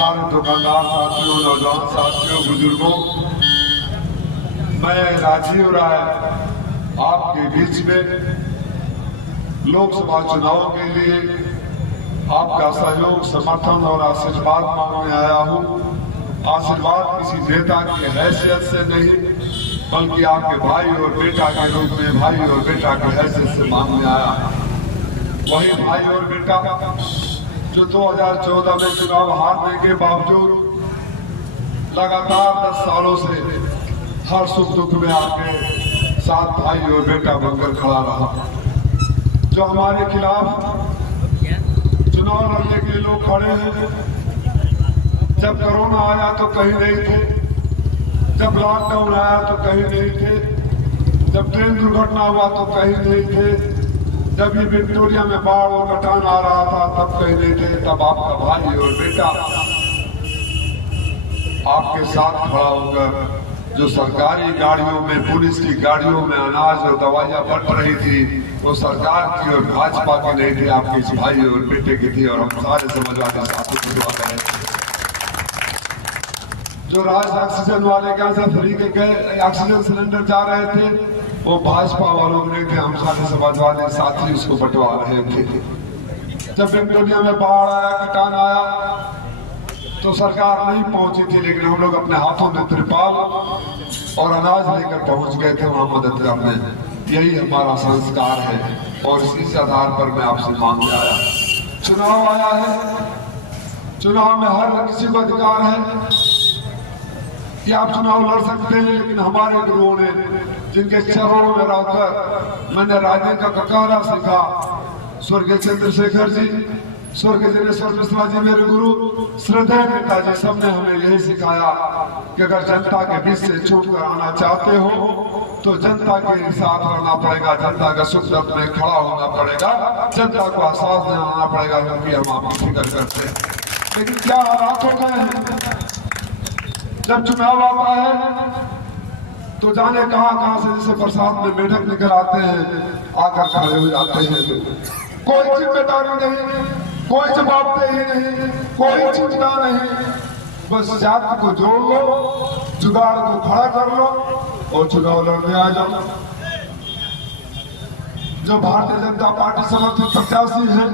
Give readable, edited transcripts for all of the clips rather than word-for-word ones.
सारे दुकानदार साथियों, नौजवान साथियों, बुजुर्गों, मैं राजीव राय आपके बीच में लोकसभा चुनाव के लिए आपका सहयोग, समर्थन और आशीर्वाद मांगने आया हूं। आशीर्वाद किसी नेता की हैसियत से नहीं, बल्कि आपके भाई और बेटा के रूप में, भाई और बेटा की हैसियत से मांगने आया। वही भाई और बेटा जो 2014 में चुनाव हारने के बावजूद लगातार 10 सालों से हर सुख दुख में आपके साथ भाई और बेटा बनकर खड़ा रहा। जो हमारे खिलाफ चुनाव लड़ने के लिए लोग खड़े हैं, जब कोरोना आया तो कहीं नहीं थे, जब लॉकडाउन आया तो कहीं नहीं थे, जब ट्रेन दुर्घटना हुआ तो कहीं नहीं थे, जब ये विक्टोरिया में बाढ़ और कटान आ रहा था तब कहीं नहीं थे। तब आपका भाई और बेटा आपके साथ खड़ा होकर जो सरकारी गाड़ियों में, पुलिस की गाड़ियों में अनाज और दवाइयां बंट रही थी, वो सरकार की और भाजपा की नहीं थी, आपके इस भाई और बेटे की थी। और हम सारे समाजवादी साथी की दुआ करें। जो राज ऑक्सीजन वाले के यहाँ से फ्री के ऑक्सीजन सिलेंडर जा रहे थे, वो भाजपा वालों ने थे, हम सारे समाजवादी साथी उसको बंटवा रहे थे। जब विक्टोरिया में बाढ़ आया, कटान आया, तो सरकार नहीं पहुंची थी, लेकिन हम लोग अपने हाथों में त्रिपाल और अनाज लेकर पहुंच गए थे वहां मदद करने। यही हमारा संस्कार है और इसी आधार पर मैं आपसे मांगने आया। चुनाव आया है, चुनाव में हर किसी को अधिकार है कि आप चुनाव लड़ सकते हैं, लेकिन हमारे गुरुओं ने, जिनके चरणों में रहकर मैंने राजनीति का ककारा सीखा, स्वर्गीय चंद्रशेखर जी, स्वर्गीय दिनेश्वर मिश्रा जी मेरे गुरु, श्रद्धेय नेताजी, सबने हमें यही सिखाया कि अगर जनता के बीच से छूट कर आना चाहते हो तो जनता के साथ रहना पड़ेगा, जनता का सुख दुख में खड़ा होना पड़ेगा, जनता को एहसास दिलाना पड़ेगा क्योंकि हम आपकी फिक्र करते हैं। लेकिन क्या हालात हो गए हैं, जब चुनाव आता है तो जाने कहां से जैसे बरसात में मेढक निकल आते हैं, आकर खड़े हो जाते हैं। कोई जिम्मेदारी नहीं, कोई जवाबदेही नहीं, कोई चिंता नहीं, बस जाति को जोड़ लो, जुगाड़ को खड़ा कर लो और चुनाव लड़ने आ जाओ। जो भारतीय जनता पार्टी समर्थित प्रत्याशी है,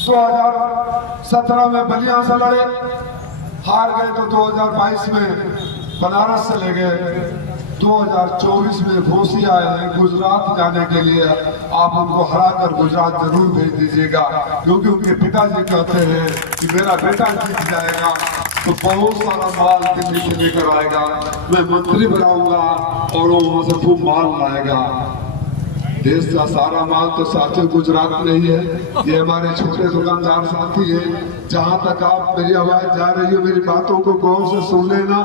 2017 में बलिया से लड़े, हार गए तो 2022 में बनारस से ले गए, 2024 में घोषी आए हैं गुजरात जाने के लिए। आप उनको हराकर गुजरात जरूर भेज दीजिएगा, क्योंकि उनके पिताजी कहते हैं कि मेरा बेटा जीत जाएगा तो बहुत सारा माल दिल्ली से लेकर आएगा, मैं मंत्री बनाऊंगा और वो वहां से खूब माल लाएगा। देश का सारा माल तो साथियों गुजरात में ही है। ये हमारे छोटे दुकानदार साथी है। जहां तक आप मेरी आवाज जा रही हो, मेरी बातों को गौर से सुन लेना।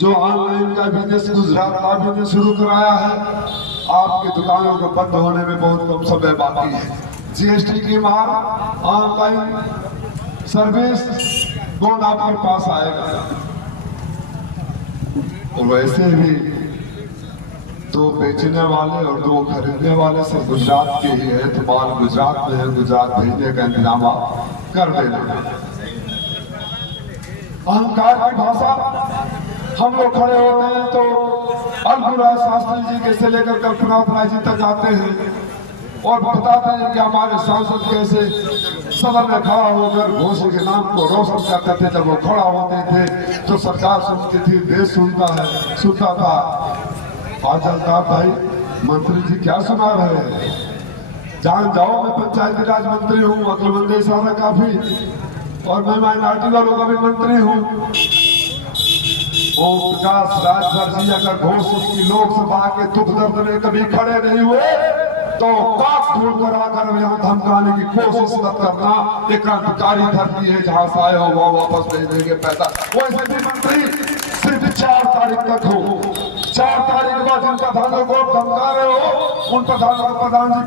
जो ऑनलाइन का बिजनेस गुजरात का बिजनेस शुरू कराया है, आपकी दुकानों को बंद होने में बहुत कम समय बाकी है। जीएसटी की मार, ऑनलाइन सर्विस बोर्ड आपके पास आएगा। और वैसे भी 2 बेचने वाले और 2 खरीदने वाले सब गुजरात के ही है, तो माल गुजरात में है, गुजरात भेजने का इंतजाम आप कर देना। अहंकार की भाषा हम लोग खड़े होते हैं तो अलगुराज शास्त्री जी के से लेकर कल्पनाथ राय जी तक जाते हैं और बताते हैं कि हमारे सांसद कैसे सदन में खड़ा होकर घोषी के नाम को रोशन करते थे। जब वो खड़ा होते थे तो सरकार सुनती थी, देश सुनता था। आज अल्ताफ भाई मंत्री जी क्या सुना रहे हैं? जान जाओ, मैं पंचायती राज मंत्री हूँ, अक्लमंदी सारा काफी, और मैं माइनॉरिटी वालों का भी मंत्री हूँ। ओम प्रकाश राजभर जी अगर घोष की लोकसभा के दुख दर्द में कभी खड़े नहीं हुए तो काट ढूंढ कर आकर यहाँ धमकाने की कोशिश मत करना। एक क्रांतिकारी धरती है, जहाँ से आए हो वो वापस भेज देंगे पैसा। वैसे भी मंत्री सिर्फ 4 तारीख तक हो, 4 तारीख के बाद जिन प्रधानों को धमका रहे हो उन प्रधानों को प्रधान जी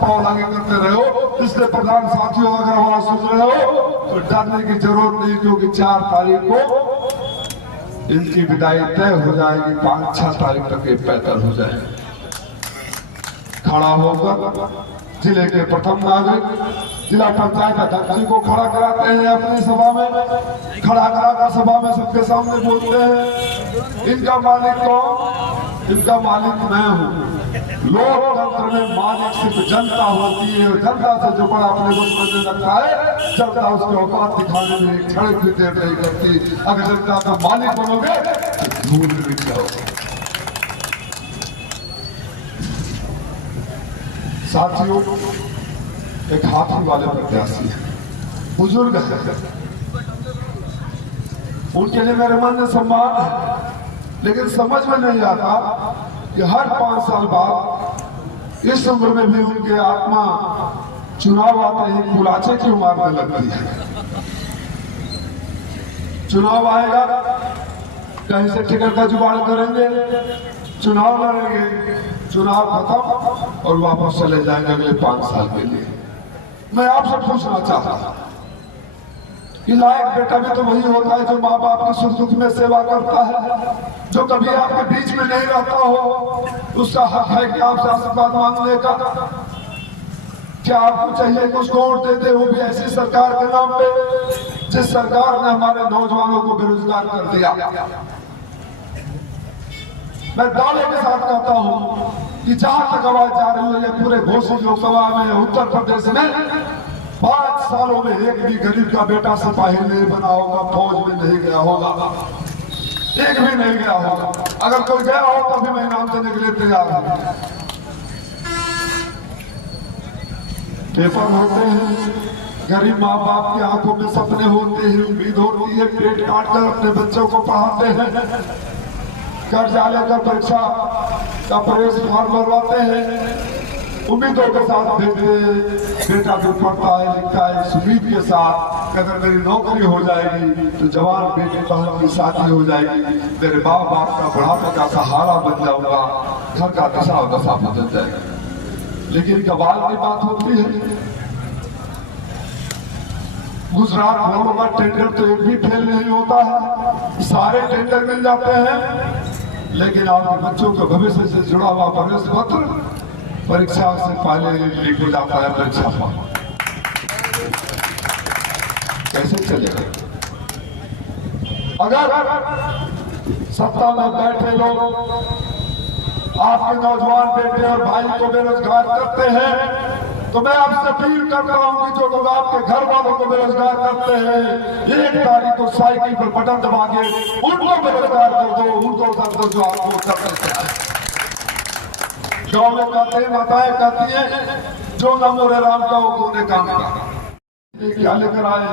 पाव लागे करते रहे हो। इसलिए प्रधान साथियों अगर वहां सुन रहे हो तो डरने की जरूरत नहीं, क्योंकि 4 तारीख को इनकी विदाई तय हो जाएगी, 5-6 तारीख तक ये पैदल हो जाएगा। खड़ा होकर जिले के प्रथम नागरिक जिला पंचायत अध्यक्ष जी को खड़ा कराते हैं अपनी सभा में, खड़ा करा सभा में सबके सामने बोलते हैं इनका मालिक कौन? इनका मालिक मैं हूँ। लोकतंत्र में मालिक सिर्फ जनता होती है और जनता से जो बड़ा अपने को समझने लगता है जनता उसके औकात दिखाने में एक क्षण भी देर नहीं करती। अगर जनता का मालिक बनोगे तो धूल मिट जाओगे। साथियों, एक हाथी वाले प्रत्याशी बुजुर्ग है, उनके लिए मेरे मन में सम्मान है, लेकिन समझ में नहीं आता कि हर 5 साल बाद इस उम्र में भी उनके आत्मा चुनाव आते ही कुलाचे क्यों मारने लगती है। चुनाव आएगा, कहीं से टिकट का जुगाड़ करेंगे, चुनाव लड़ेंगे, चुनाव खत्म और वापस चले जाएंगे अगले 5 साल के लिए। मैं आपसे पूछना चाहता हूं कि लायक बेटा भी तो वही होता है जो माँ बाप की सुख दुख में सेवा करता है, जो कभी आपके बीच में नहीं रहता हो। उसका हक है कि आपसे आशीर्वाद मांगने का। क्या आपको चाहिए कुछ वोट दे दे, वो भी ऐसी सरकार के नाम पे जिस सरकार ने हमारे नौजवानों को बेरोजगार कर दिया। मैं दावे के साथ कहता हूं कि जहां तक आवाज जा रही है पूरे घोषित लोकसभा में उत्तर प्रदेश में 5 सालों में एक भी गरीब का बेटा सिपाही नहीं बना होगा, फौज में नहीं गया होगा, एक भी नहीं गया होगा। अगर कोई गया हो तो भी मैं इनाम देने के लिए तैयार हूं। पेपर होते हैं, गरीब माँ बाप की आंखों में सपने होते हैं, उम्मीद होती है, पेट काट कर अपने बच्चों को पढ़ाते हैं, कर्जा लेकर परीक्षा का प्रवेश फॉर्म भरवाते हैं, उम्मीदों के साथ भेजते हैं। बेटा जो पढ़ता है लिखता है इस उम्मीद के साथ कि अगर मेरी नौकरी हो जाएगी तो जवान बेटी बहन की शादी हो जाएगी, मेरे माँ बाप का बुढ़ापे का सहारा बन जाऊंगा, घर का दशा दशा बदल जाएगा। लेकिन कमाल की बात होती है, गुजरात भवनों का टेंडर तो एक भी फेल नहीं होता है, सारे टेंडर मिल जाते हैं, लेकिन आपके बच्चों के भविष्य से जुड़ा हुआ प्रवेश पत्र परीक्षा से पहले लीक हो जाता है। परीक्षा फॉर्म कैसे चलेगा? अगर सत्ता में बैठे लोग आपके नौजवान बेटे और भाई को बेरोजगार करते हैं तो मैं आपसे अपील करता हूं कि जो लोग आपके घर वालों को बेरोजगार करते हैं 1 तारीख को साइकिल पर बटन दबा के उनको बेरोजगार कर दो, उनको कर दो जो आपको कर सकते हैं। गाँव में कहते हैं, माताएं कहती है जो न मोरे राम का वो तूने काम का। क्या लेकर आए?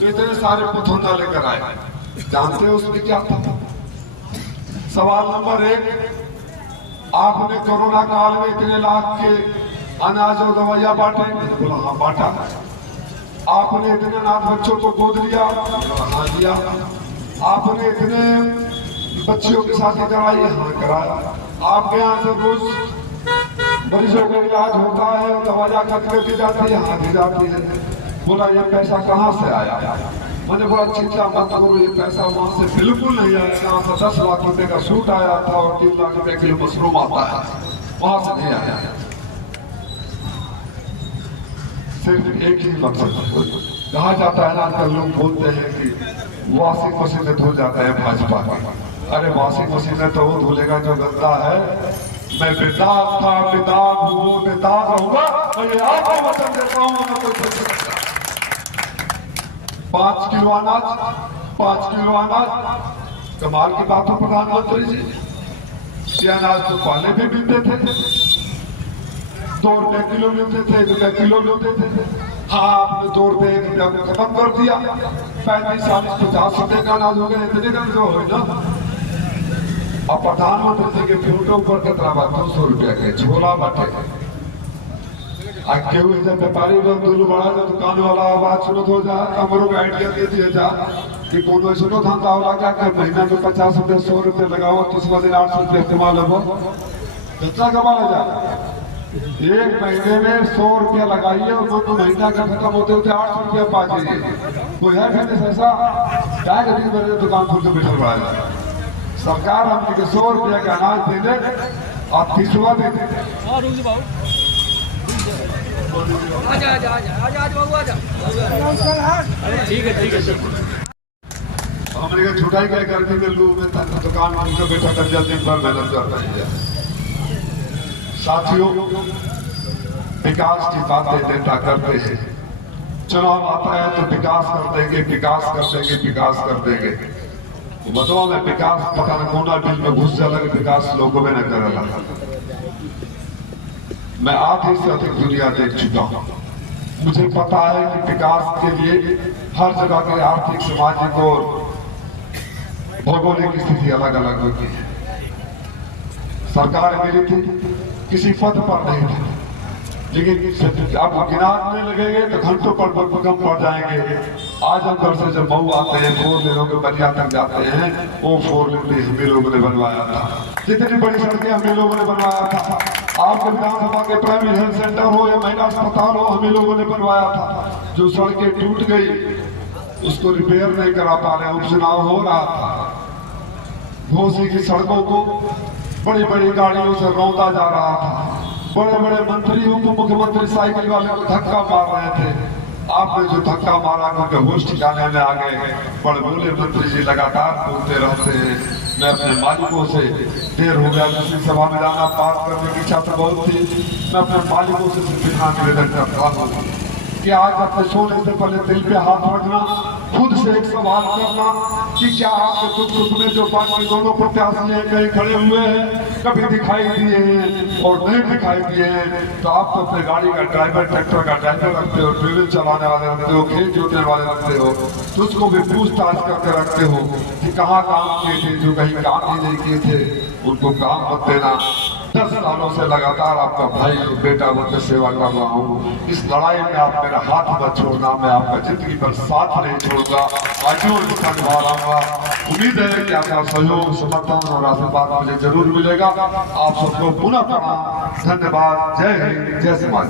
तो इतने सारे पुथौंदा लेकर आए। जानते हो उसमें क्या था? सवाल नंबर 1, आपने कोरोना काल में इतने लाख के अनाज और दवाइयां बांटे? बोला हाँ बांटा। आपने इतने अनाथ बच्चों को गोद लिया? हाँ दिया। आपने इतने बच्चियों की शादी कराई? हाँ कराया। आपके यहाँ से रोज मरीजों का इलाज होता है और दवाइयां खर्च दी जाती है? हाँ दी जाती है। बोला ये पैसा कहाँ से आया? मैंने बोला चिंता मत करो, ये पैसा वहां से बिल्कुल नहीं आया। यहाँ से 10 लाख रुपए का सूट आया था और 3 लाख रुपए किलो मशरूम आता है, वहां से नहीं आया। सिर्फ एक ही मकसद कहा जाता है ना, आजकल लोग बोलते हैं कि वॉशिंग मशीन में धुल जाता है भाजपा का। अरे वॉशिंग मशीन में तो वो धुलेगा जो गंदा है। मैं बेदाग था, बेदाग हूँ, बेदाग रहूंगा। मैं ये आपको वचन देता हूँ, मैं कोई पूछ सकता। 5 किलो अनाज, 5 किलो अनाज, कमाल की बात है प्रधानमंत्री जी। ये अनाज तो पहले भी मिलते थे, 2 रुपए किलो मिलते थे, 1 रुपए किलो मिलते थे। हाँ आपने 2 रुपए 1 रुपया को खत्म कर दिया। 35, 40, 50 रुपए का अनाज हो गया। इतने का जो है ना, और प्रधानमंत्री जी के फोटो पर कितना बात 200 रुपया के झोला बांटे। केहू जब व्यापारी लोग दूर बड़ा जो दुकान वाला आवाज सुनत हो जा, हमरो को आइडिया दे दिए जा कि कोनो सुनो धंधा वाला क्या कर महीना में 50 रुपए 100 रुपए लगाओ, 30 दिन 800 रुपए इस्तेमाल हो, कितना कमा ला जा? 1 महीने में 100 रुपया लगाइए और 2 महीना का खत्म होते होते 800 रुपया पा जाइए। कोई है फिर ऐसा क्या कभी मेरे दुकान खोल के बैठल रहा है? सरकार हमने 100 रुपया का अनाज दे दे और 30वां दे दे। ठीक है हमने कहा छुटाई क्या करके में लू में दुकान में उनका बेटा कर दिन भर मेहनत करता है। साथियों, विकास की बातें नेता करते हैं, चुनाव आता है तो विकास कर देंगे, विकास कर देंगे, विकास कर देंगे। बताओ मैं विकास पता न कोना दिल में घुस जाला कि विकास लोगों में न करेला। मैं आधी से अधिक दुनिया देख चुका हूं, मुझे पता है कि विकास के लिए हर जगह के आर्थिक, सामाजिक और भौगोलिक स्थिति अलग अलग होती है। सरकार मिली थी, किसी पद पर नहीं थी, लेकिन आप गिनाने लगेंगे तो घंटों पर कम पड़ जाएंगे। आजमगढ़ से जब मऊ आते हैं, 4 लेनों के बलिया तक जाते हैं, वो 4 लेन हम लोगों ने बनवाया था। जितनी बड़ी सड़कें हम लोगों ने बनवाया था। आपके विधानसभा के प्राइमरी हेल्थ सेंटर हो या महिला अस्पताल हो, हम लोगों ने बनवाया था। जो सड़कें टूट गई उसको रिपेयर नहीं करा पा रहे, उपचुनाव हो रहा था। घोसी की सड़कों को बड़ी बड़ी गाड़ियों से रौंदा जा रहा था। बड़े बड़े मंत्री, उप मुख्यमंत्री साइकिल वाले को धक्का मार रहे थे। आपने जो धक्का मारा क्योंकि होश ठिकाने में आ गए। बड़े बोले मंत्री जी लगातार बोलते रहते हैं। मैं अपने मालिकों से, देर हो गया दूसरी सभा में जाना, बात करने की इच्छा तो बहुत थी, मैं अपने मालिकों से सिर्फ इतना निवेदन करता हूँ कि आज अपने सोने से पहले दिल पे हाथ रखना, खुद से एक सवाल करना कि क्या आपके दुख सुख में जो बाकी दोनों प्रत्याशी हैं कहीं खड़े हुए हैं, कभी दिखाई दिए हैं और नहीं दिखाई दिए हैं, तो आप तो अपने गाड़ी का ड्राइवर, ट्रैक्टर का ड्राइवर रखते हो, ट्रेलर चलाने वाले रखते हो, खेत जोतने वाले रखते हो, तो उसको भी पूछताछ करके रखते हो कि कहाँ काम किए थे, जो कहीं काम ही नहीं किए थे उनको काम मत देना। 10 सालों से लगातार आपका भाई और बेटा बनकर सेवा कर रहा हूँ। इस लड़ाई में आप मेरा हाथ मत छोड़ना, मैं आपका जिंदगी पर साथ नहीं छोड़ूंगा, आजीवन निभा रहूंगा। उम्मीद है कि आपका सहयोग, समर्थन और आशीर्वाद मुझे जरूर मिलेगा। आप सबको पुनः प्रणाम, धन्यवाद। जय हिंद, जय समाज।